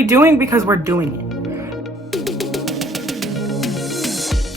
say doing because we're doing it.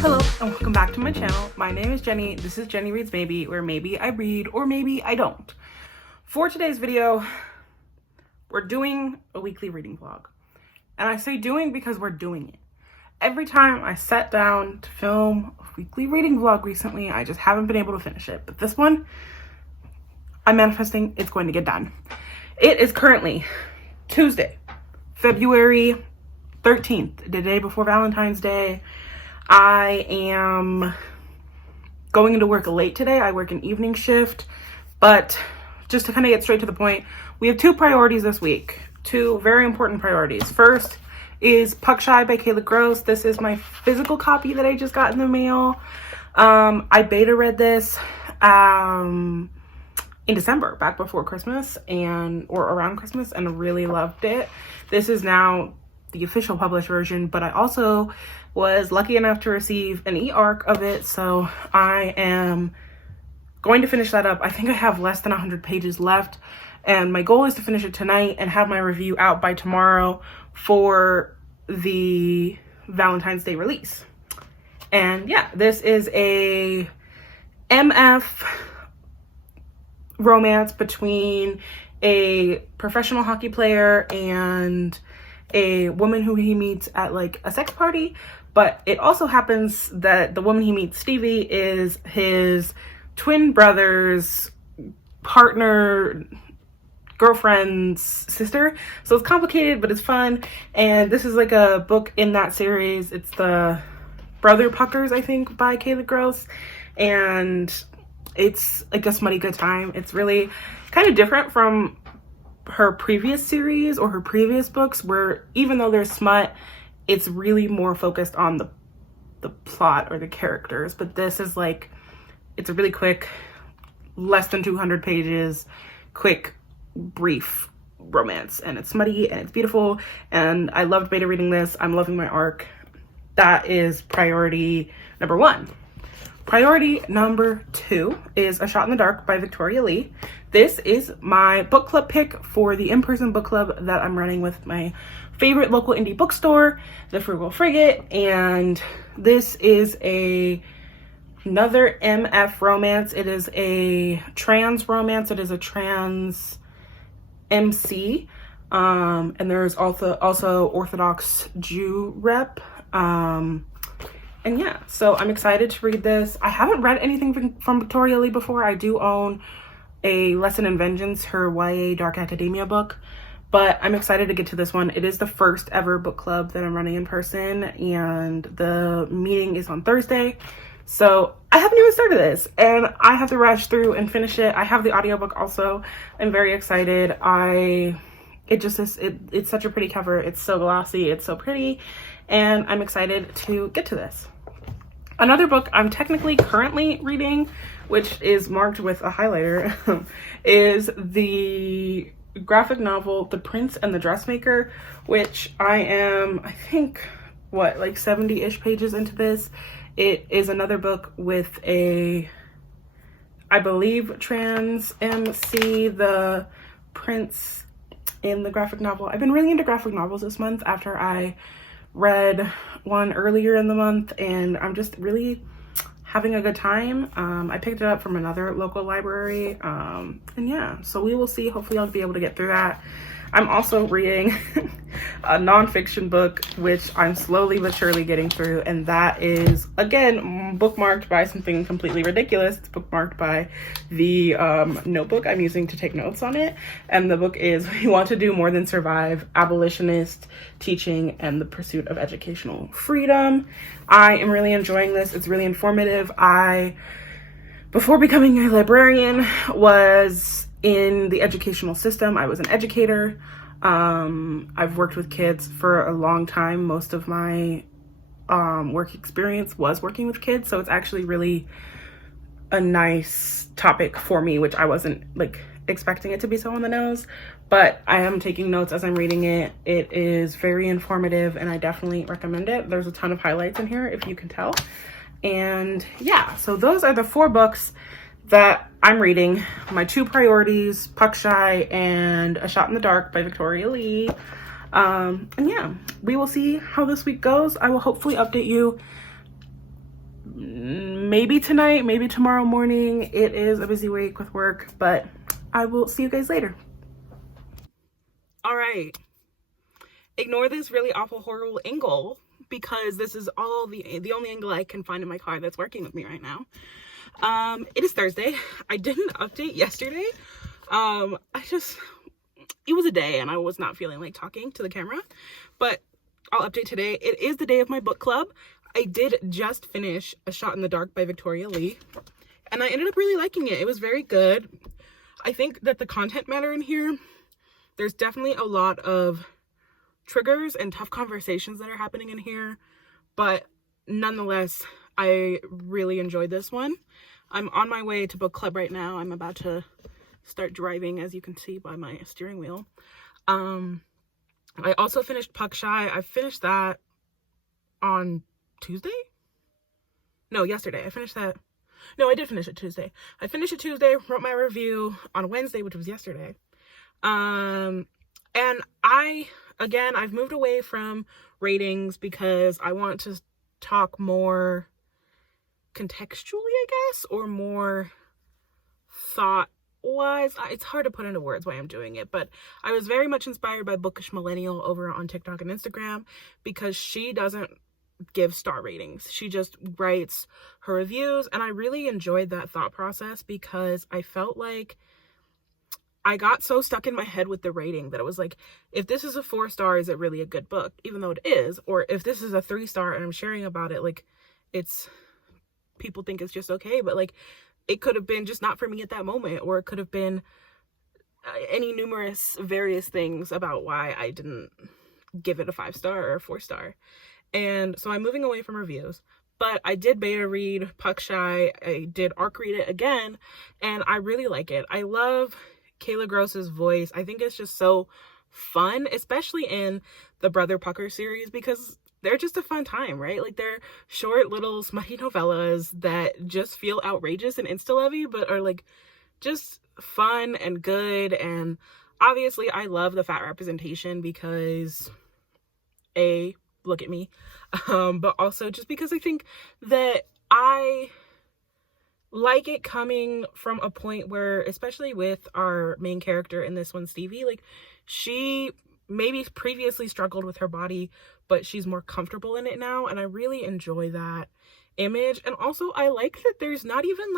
Hello and welcome back to my channel. My name is Jenny. This is Jenny Reads Maybe, where maybe I read or maybe I don't. For today's video, we're doing a weekly reading vlog. And I say doing because we're doing it. Every time I sat down to film a weekly reading vlog recently, I just haven't been able to finish it. But this one, I'm manifesting it's going to get done. It is currently Tuesday, February 13th, the day before Valentine's Day. I am going into work late today. I work an evening shift, but just to kind of get straight to the point, we have two priorities this week, two very important priorities. First is Puck Shy by Kayla Gross. This is my physical copy that I just got in the mail. I beta read this in December, back before Christmas or around Christmas, and really loved it. This is now the official published version, but I also was lucky enough to receive an e-arc of it, so I am going to finish that up. I think I have less than 100 pages left, and my goal is to finish it tonight and have my review out by tomorrow for the Valentine's Day release. And yeah, this is a MF romance between a professional hockey player and a woman who he meets at like a sex party. But it also happens that the woman he meets, Stevie, is his twin brother's partner, girlfriend's sister. So it's complicated, but it's fun. And this is like a book in that series. It's the Brother Puckers, I think, by Kayla Gross. And it's like a smutty good time. It's really kind of different from her previous series or her previous books, where even though there's smut, it's really more focused on the plot or the characters. But this is like, it's a really quick, less than 200 pages, quick, brief romance. And it's smutty and it's beautiful. And I loved beta reading this. I'm loving my arc. That is priority number one. Priority number two is A Shot in the Dark by Victoria Lee. This is my book club pick for the in-person book club that I'm running with my favorite local indie bookstore, The Frugal Frigate. And this is another MF romance. It is a trans romance. It is a trans MC. And there's also Orthodox Jew rep. And yeah, so I'm excited to read this. I haven't read anything from Victoria Lee before. I do own A Lesson in Vengeance, her YA Dark Academia book, but I'm excited to get to this one. It is the first ever book club that I'm running in person, and the meeting is on Thursday. So I haven't even started this, and I have to rush through and finish it. I have the audiobook also. I'm very excited. It's such a pretty cover. It's so glossy. It's so pretty. And I'm excited to get to this. Another book I'm technically currently reading, which is marked with a highlighter, is the graphic novel, The Prince and The Dressmaker, which I think, like 70-ish pages into this. It is another book with I believe, trans MC, the prince in the graphic novel. I've been really into graphic novels this month after I read one earlier in the month, and I'm just really having a good time. I picked it up from another local library, and yeah, so we will see. Hopefully I'll be able to get through that. I'm also reading a nonfiction book, which I'm slowly but surely getting through, and that is, again, bookmarked by something completely ridiculous. It's bookmarked by the notebook I'm using to take notes on it, and the book is We Want to Do More Than Survive: Abolitionist Teaching and the Pursuit of Educational Freedom. I am really enjoying this. It's really informative. Before becoming a librarian, was in the educational system. I was an educator. I've worked with kids for a long time. Most of my work experience was working with kids, so it's actually really a nice topic for me, which I wasn't like expecting it to be so on the nose, but I am taking notes as I'm reading it. It is very informative and I definitely recommend it. There's a ton of highlights in here, if you can tell. And yeah, so those are the 4 books that I'm reading. My 2 priorities, Puck Shy and A Shot in the Dark by Victoria Lee. And yeah, we will see how this week goes. I will hopefully update you maybe tonight, maybe tomorrow morning. It is a busy week with work, but I will see you guys later. All right. Ignore this really awful, horrible angle because this is all the only angle I can find in my car that's working with me right now. It is Thursday. I didn't update yesterday. It was a day and I was not feeling like talking to the camera, but I'll update today. It is the day of my book club. I did just finish A Shot in the Dark by Victoria Lee, and I ended up really liking it. It was very good. I think that the content matter in here, there's definitely a lot of triggers and tough conversations that are happening in here, but nonetheless, I really enjoyed this one. I'm on my way to book club right now. I'm about to start driving, as you can see by my steering wheel. I also finished Puck Shy. I finished that on Tuesday? No, yesterday. I finished that. No, I did finish it Tuesday. I finished it Tuesday, wrote my review on Wednesday, which was yesterday. And I've moved away from ratings because I want to talk more contextually, I guess, or more thought-wise. It's hard to put into words why I'm doing it, but I was very much inspired by Bookish Millennial over on TikTok and Instagram because she doesn't give star ratings. She just writes her reviews, and I really enjoyed that thought process because I felt like I got so stuck in my head with the rating that it was like, if this is a 4-star, is it really a good book? Even though it is. Or if this is a 3-star and I'm sharing about it, like, people think it's just okay, but like, it could have been just not for me at that moment, or it could have been any numerous various things about why I didn't give it a 5-star or a 4-star. And so I'm moving away from reviews, but I did beta read Puck Shy. I did ARC read it again, and I really like it. I love Kayla Gross's voice. I think it's just so fun, especially in the Brother Pucker series, because they're just a fun time, right? Like, they're short little smutty novellas that just feel outrageous and insta-lovey, but are like just fun and good. And obviously I love the fat representation because look at me, but also just because I think that I like it coming from a point where, especially with our main character in this one, Stevie, like, she maybe previously struggled with her body, but she's more comfortable in it now, and I really enjoy that image. And also I like that there's not even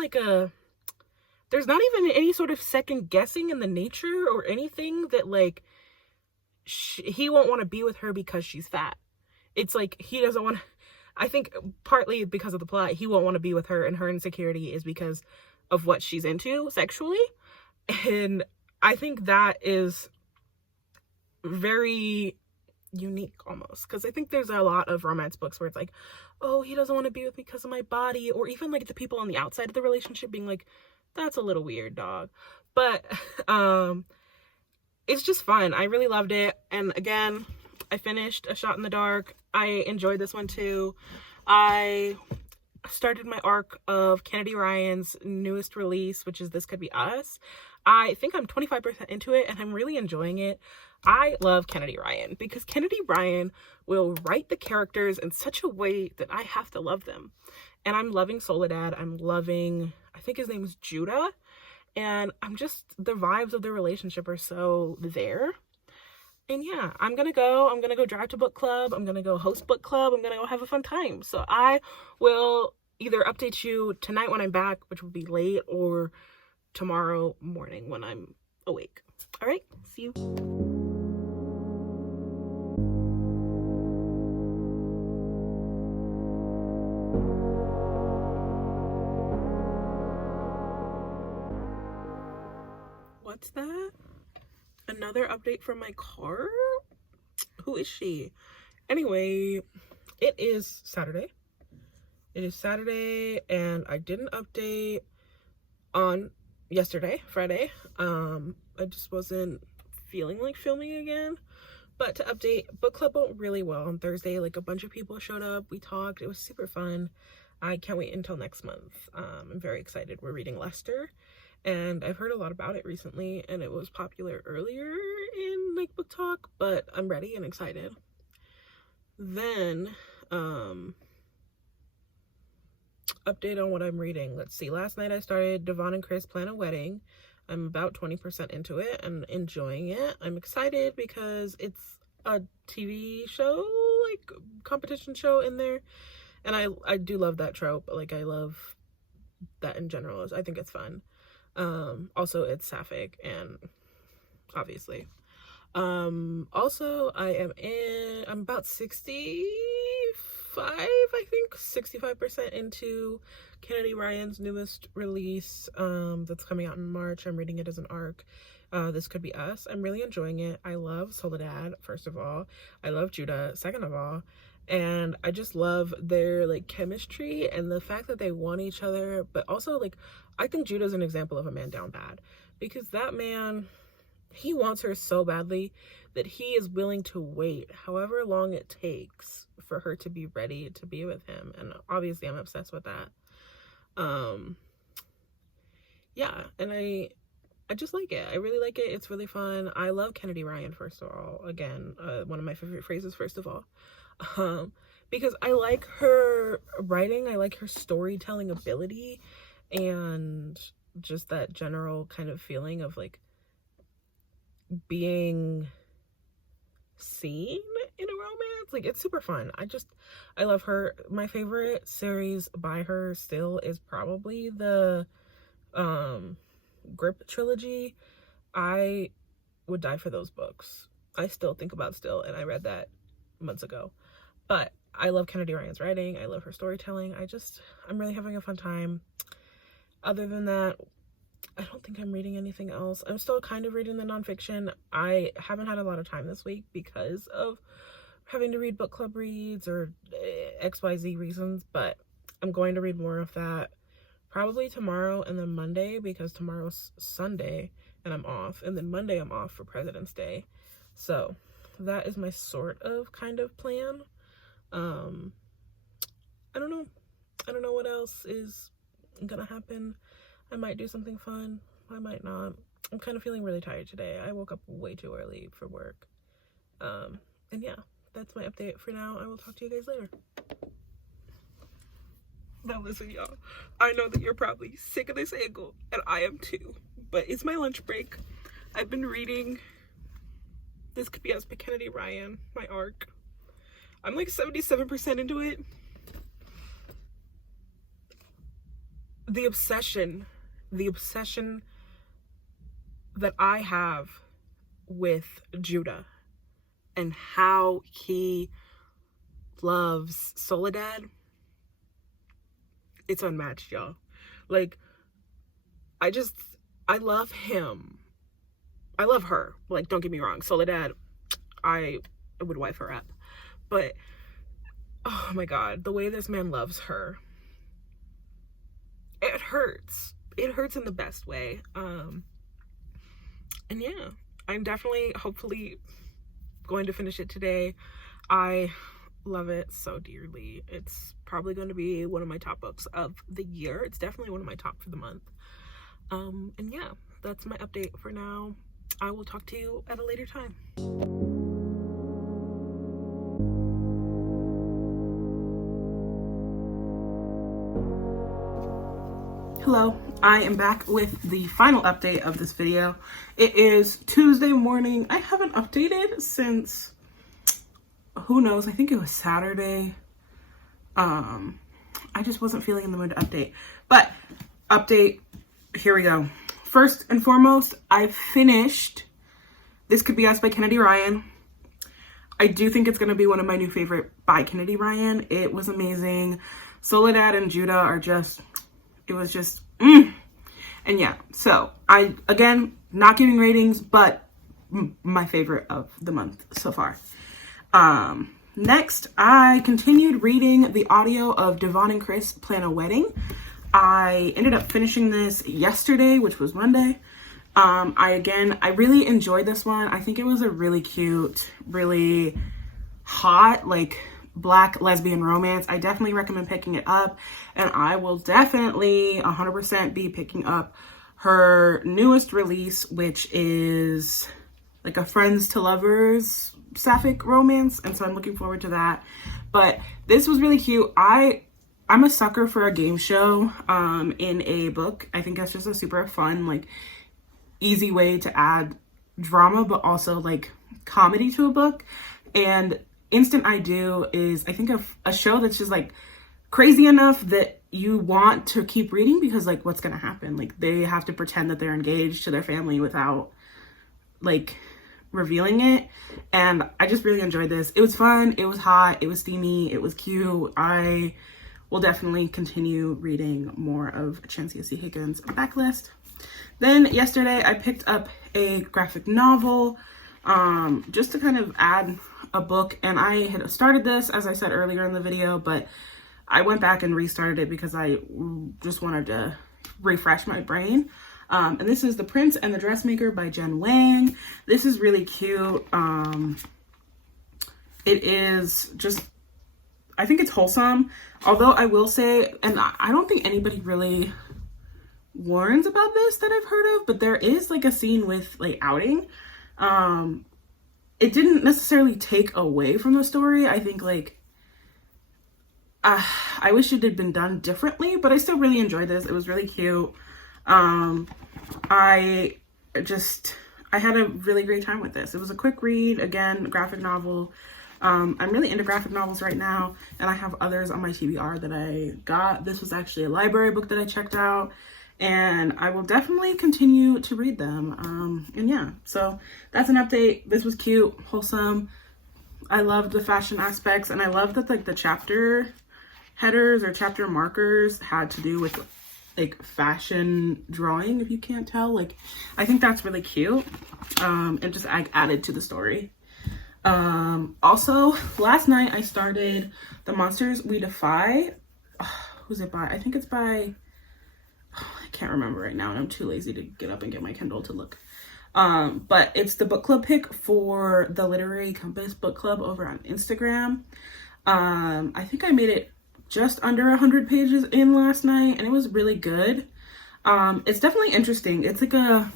any sort of second guessing in the nature or anything that, like, he won't want to be with her because she's fat. It's like, he doesn't want to, I think partly because of the plot, he won't want to be with her, and her insecurity is because of what she's into sexually. And I think that is very unique almost, because I think there's a lot of romance books where it's like, oh, he doesn't want to be with me because of my body, or even like the people on the outside of the relationship being like, that's a little weird, dog. But it's just fun. I really loved it. And again, I finished A Shot in the Dark. I enjoyed this one too. I started my arc of Kennedy Ryan's newest release, which is This Could Be Us. I think I'm 25% into it, and I'm really enjoying it. I love Kennedy Ryan because Kennedy Ryan will write the characters in such a way that I have to love them. And I'm loving Soledad. I'm loving, I think his name is Judah. And the vibes of the relationship are so there. And yeah, I'm gonna go drive to book club. I'm gonna go host book club. I'm gonna go have a fun time. So I will either update you tonight when I'm back, which will be late, or tomorrow morning when I'm awake. All right, see you. What's that? Another update from my car? Who is she? Anyway, it is Saturday. And I didn't update on yesterday, Friday. I just wasn't feeling like filming again. But to update, book club went really well on Thursday. Like, a bunch of people showed up. We talked. It was super fun. I can't wait until next month. I'm very excited. We're reading Lester. and I've heard a lot about it recently, and it was popular earlier in like book talk, but I'm ready and excited. Then update on what I'm reading. Let's see, last night I started Devon and Kris Plan a Wedding. I'm about 20% into it and enjoying it. I'm excited because it's a TV show, like competition show in there, and I do love that trope. Like, I love that in general. I think it's fun. Also it's sapphic, and obviously also I'm about 65% into Kennedy Ryan's newest release that's coming out in March. I'm reading it as an arc. This Could Be Us. I'm really enjoying it. I love Soledad, first of all. I love Judah, second of all. And I just love their like chemistry and the fact that they want each other. But also, like, I think Judah's an example of a man down bad, because that man, he wants her so badly that he is willing to wait however long it takes for her to be ready to be with him. And obviously I'm obsessed with that. Yeah, and I just like it. I really like it. It's really fun. I love Kennedy Ryan, first of all. Again, one of my favorite phrases, first of all. Because I like her writing, I like her storytelling ability, and just that general kind of feeling of like being seen in a romance. Like, it's super fun. I love her. My favorite series by her still is probably the Grip trilogy. I would die for those books. I still think about Still, and I read that months ago. But I love Kennedy Ryan's writing. I love her storytelling. I'm really having a fun time. Other than that, I don't think I'm reading anything else. I'm still kind of reading the nonfiction. I haven't had a lot of time this week because of having to read book club reads or XYZ reasons, but I'm going to read more of that probably tomorrow and then Monday, because tomorrow's Sunday and I'm off, and then Monday I'm off for President's Day. So that is my sort of kind of plan. I don't know what else is gonna happen. I might do something fun, I might not. I'm kind of feeling really tired today. I woke up way too early for work. And yeah, that's my update for now. I will talk to you guys later. Now listen, y'all, I know that you're probably sick of this angle, and I am too, but it's my lunch break. I've been reading This Could Be Us by Kennedy Ryan, my arc. I'm like 77% into it. The obsession that I have with Judah and how he loves Soledad, it's unmatched, y'all. Like, I love him. I love her. Like, don't get me wrong. Soledad, I would wife her up. But, oh my God, the way this man loves her, it hurts. It hurts in the best way. And yeah, I'm definitely, hopefully, going to finish it today. I love it so dearly. It's probably going to be one of my top books of the year. It's definitely one of my top for the month. And yeah, that's my update for now. I will talk to you at a later time. Hello, I am back with the final update of this video. It is Tuesday morning. I haven't updated since, who knows, I think it was Saturday. I just wasn't feeling in the mood to update. But update, here we go. First and foremost, I finished This Could Be Us by Kennedy Ryan. I do think it's going to be one of my new favorite by Kennedy Ryan. It was amazing. Soledad and Judah are just, it was just, And yeah, so I, again, not giving ratings, but my favorite of the month so far. Next, I continued reading the audio of Devon and Kris Plan a Wedding. I ended up finishing this yesterday, which was Monday. I really enjoyed this one. I think it was a really cute, really hot, like, Black lesbian romance. I definitely recommend picking it up, and I will definitely 100% be picking up her newest release, which is like a friends to lovers sapphic romance, and so I'm looking forward to that. But this was really cute. I'm a sucker for a game show in a book. I think that's just a super fun, like, easy way to add drama but also like comedy to a book. And Instant I Do is, I think, of a show that's just like crazy enough that you want to keep reading, because like, what's gonna happen? Like, they have to pretend that they're engaged to their family without like revealing it. And I just really enjoyed this. It was fun, it was hot, it was steamy, it was cute. I will definitely continue reading more of Chancia C. Higgins' backlist. Then yesterday I picked up a graphic novel just to kind of add a book, and I had started this, as I said earlier in the video, but I went back and restarted it because I just wanted to refresh my brain. And this is The Prince and The Dressmaker by Jen Wang. This is really cute. It is just, I think it's wholesome. Although I will say, and I don't think anybody really warns about this that I've heard of, but there is like a scene with like outing. It didn't necessarily take away from the story. I think like, I wish it had been done differently, but I still really enjoyed this. It was really cute. I had a really great time with this. It was a quick read, again, graphic novel. I'm really into graphic novels right now, and I have others on my TBR that I got. This was actually a library book that I checked out, and I will definitely continue to read them. And yeah, so that's an update. This was cute, wholesome. I loved the fashion aspects, and I love that like the chapter headers or chapter markers had to do with like fashion drawing, if you can't tell. Like, I think that's really cute, and just added to the story. Also, last night I started The Monsters We Defy. Who's it by? I think it's by, I can't remember right now, and I'm too lazy to get up and get my Kindle to look. But it's the book club pick for the Literary Compass book club over on Instagram. I think I made it just under 100 pages in last night, and it was really good. It's definitely interesting. It's like a,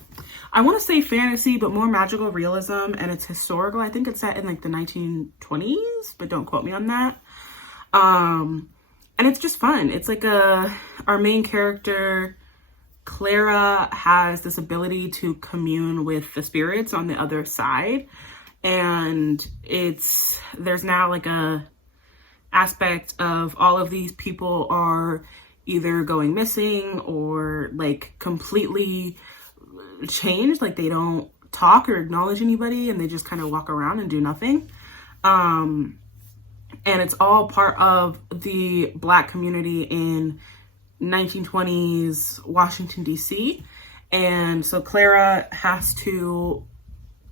I want to say fantasy, but more magical realism, and it's historical. I think it's set in like the 1920s, but don't quote me on that. And it's just fun. It's like our main character, Clara, has this ability to commune with the spirits on the other side, and there's now like a aspect of all of these people are either going missing or like completely changed, like they don't talk or acknowledge anybody, and they just kind of walk around and do nothing. And it's all part of the Black community in 1920s Washington, D.C. And so Clara has to,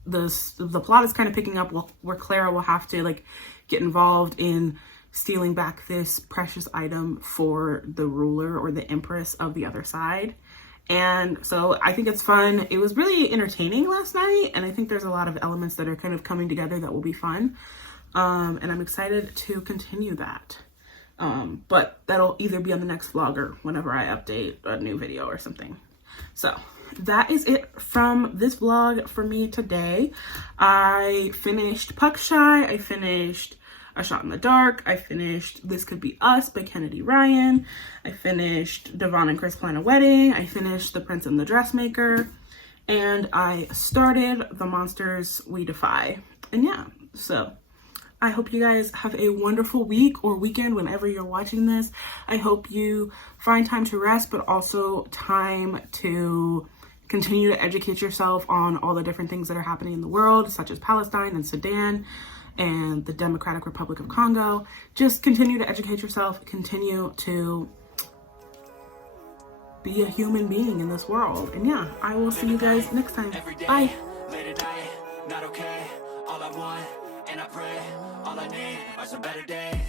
the plot is kind of picking up where Clara will have to like get involved in stealing back this precious item for the ruler or the empress of the other side. And so I think it's fun. It was really entertaining last night, and I think there's a lot of elements that are kind of coming together that will be fun. And I'm excited to continue that. But that'll either be on the next vlog or whenever I update a new video or something. So that is it from this vlog for me today. I finished Puck Shy. I finished A Shot in the Dark. I finished This Could Be Us by Kennedy Ryan. I finished Devon and Kris Plan a Wedding. I finished The Prince and The Dressmaker. And I started The Monsters We Defy. And yeah, so I hope you guys have a wonderful week or weekend whenever you're watching this. I hope you find time to rest, but also time to continue to educate yourself on all the different things that are happening in the world, such as Palestine and Sudan and the Democratic Republic of Congo. Just continue to educate yourself, continue to be a human being in this world. And yeah, I will see you guys next time. Bye. Late at night, not okay. All I want, and I pray, all I need are some better days.